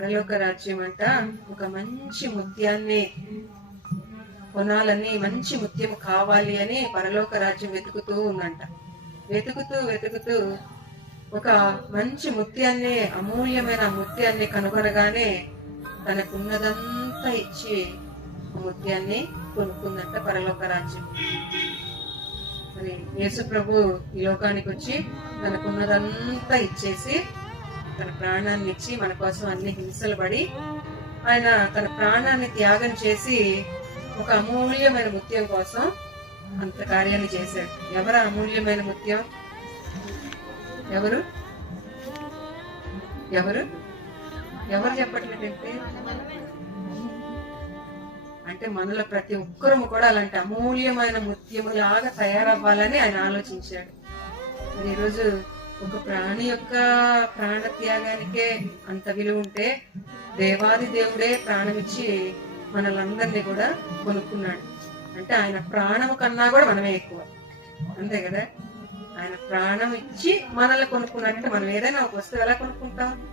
పరలోక రాజ్యం అంట ఒక మంచి ముత్యాన్ని కొనాలని మంచి ముత్యం కావాలి అని పరలోక రాజ్యం వెతుకుతూ ఉందంట. వెతుకుతూ వెతుకుతూ ఒక మంచి ముత్యాన్ని అమూల్యమైన ముత్యాన్ని కనుగొనగానే తనకున్నదంతా ఇచ్చి ఆ ముత్యాన్ని కొనుక్కుందంట పరలోక రాజ్యం. మరి యేసు ప్రభు ఈ లోకానికి వచ్చి తనకున్నదంతా ఇచ్చేసి తన ప్రాణాన్ని ఇచ్చి మన కోసం అన్ని హింసలు పడి ఆయన తన ప్రాణాన్ని త్యాగం చేసి ఒక అమూల్యమైన ముత్యం కోసం అంత కార్యాలు చేశాడు. ఎవరు అమూల్యమైన ముత్యం? ఎవరు? ఎవరు? ఎవరు చెప్పట్లేదంటే? అంటే మనలో ప్రతి ఒక్కరము కూడా అలాంటి అమూల్యమైన ముత్యములాగా తయారవ్వాలని ఆయన ఆలోచించాడు. ఈరోజు ఒక ప్రాణి యొక్క ప్రాణ త్యాగానికే అంత విలువ ఉంటే దేవాది దేవుడే ప్రాణమిచ్చి మనలందరినీ కూడా కొనుక్కున్నాడు. అంటే ఆయన ప్రాణం కన్నా కూడా మనమే ఎక్కువ. అంతే కదా? ఆయన ప్రాణం ఇచ్చి మనల్ని కొనుక్కున్నాడు. అంటే మనం ఏదైనా ఒక వస్తువు ఎలా కొనుక్కుంటాం?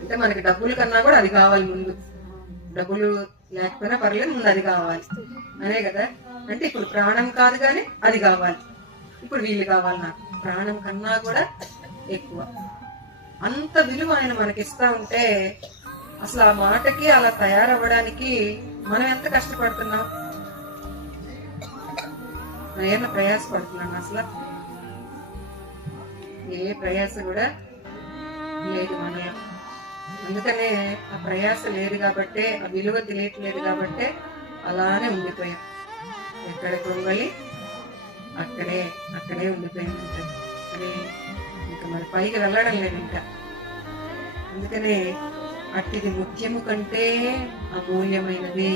అంటే మనకి డబ్బుల కన్నా కూడా అది కావాలి ముందు. డబ్బులు లేకపోయినా పర్లేదు ముందు అది కావాలి. అనే కదా? అంటే ఇప్పుడు ప్రాణం కాదు కానీ అది కావాలి. ఇప్పుడు వీళ్ళు కావాలి నాకు. ప్రాణం కన్నా కూడా ఎక్కువ. అంత విలువ ఆయన మనకిస్తా ఉంటే అసలు ఆ మాటకి అలా తయారవ్వడానికి మనం ఎంత కష్టపడుతున్నాం? మనం ఏమైనా ప్రయాసపడుతున్నాం అసలు? ఏ ప్రయాస కూడా లేదు మనలో అందుకనే ఆ ప్రయాస లేదు కాబట్టే ఆ విలువ తెలియట్లేదు కాబట్టే అలానే ఉండిపోయాం. ఎక్కడ కృంగలి అలాగే ఉండిపోయింది ఇంకా అని ఇంకా మరి పైకి వెళ్ళడం లేదు ఇంకా. అందుకనే అట్టిది ముఖ్యము కంటే అమూల్యమైనది